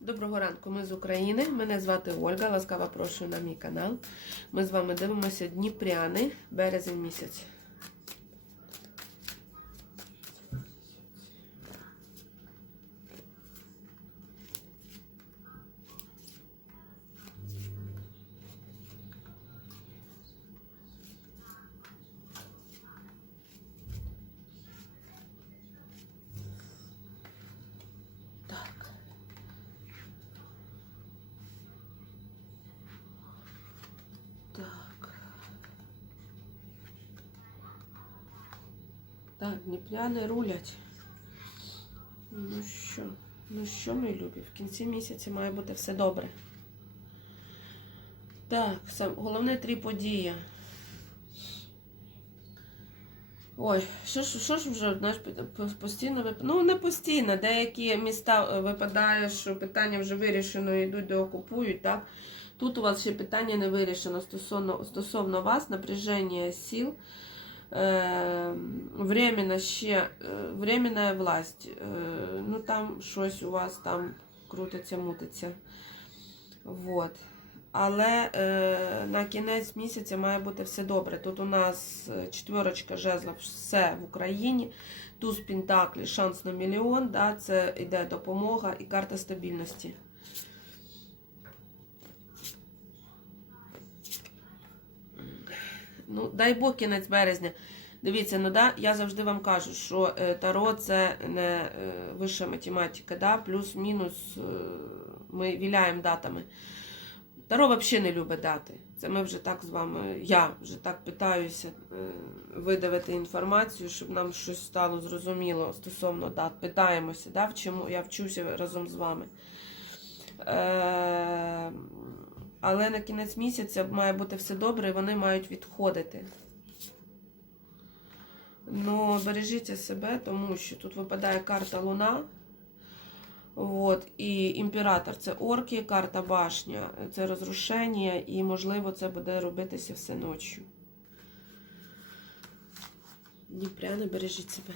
Доброго ранку, ми з України. Мене звати Ольга. Ласкаво прошу на мій канал. Ми з вами дивимося Дніпряни, березень місяць. Так, дніпляни рулять. Ну що, ну що, мої любі, в кінці місяця має бути все добре. Так, головне три події. Ой, що ж, що ж вже знаєш, постійно вип... Ну, не постійно. Деякі міста е, випадає, що питання вже вирішено йдуть до окупують, так? Тут у вас ще питання не вирішено стосовно, стосовно вас, напряження сил, е, временно ще, временна власть. Е, ну там щось у вас там крутиться, мутиться. Вот. Але е, на кінець місяця має бути все добре. Тут у нас е, четверочка жезлов, все в Україні. Туз Пентаклі, шанс на мільйон. Да, це йде допомога і карта стабільності. Ну, дай Бог кінець березня. Дивіться, ну да, я завжди вам кажу, що е, Таро це не е, вища математика, да, плюс-мінус е, ми віляємо датами. Таро взагалі не любить дати. Це ми вже так з вами, я вже так питаюся видавити інформацію, щоб нам щось стало зрозуміло стосовно дат. Питаємося, да, вчимо, я вчуся разом з вами. Е, але на кінець місяця має бути все добре, і вони мають відходити. Ну, бережіть себе, тому що тут випадає карта Луна. От, і імператор це орки, карта башня, це розрушення, і, можливо, це буде робитися все ночі. Дніпряни, бережіть себе.